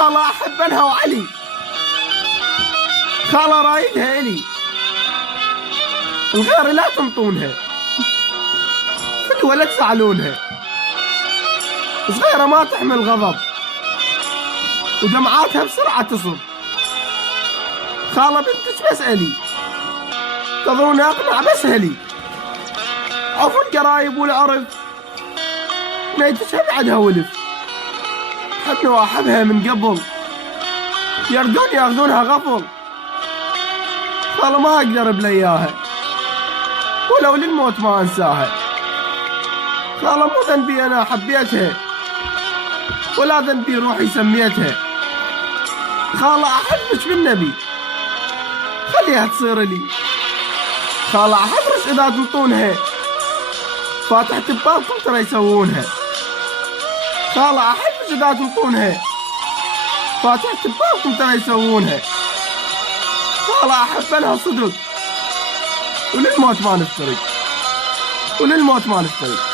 خالة أحب أنها وعلي، خالة رايدها إلي، الغير لا تنطونها، فدوى لا تزعلونها، صغيرة ما تحمل غضب ودمعاتها بسرعة تصب. خالة بنتك بسألي، تظنوني أقنع بسهلي، عفوا القرايب والعرف، نيتك بعدها ولف، حبني وأحبها من قبل، يردون ياخذونها غفل. خالة ما أقدر بلياها، ولو للموت ما أنساها. خالة مو ذنبي أنا حبيتها، ولا ذنبي روحي سميتها. خالة أحبك بالنبي، خليها تصير لي. خالة أحرش إذا تنطونها، فاتحة ببابكم ترى يسوونها. خالة أحبك إذا تنطونها، فاتحة ببابكم ترى يسوونها. خالة أحب لها صدق، وللموت ما نفترق، وللموت ما نفترق.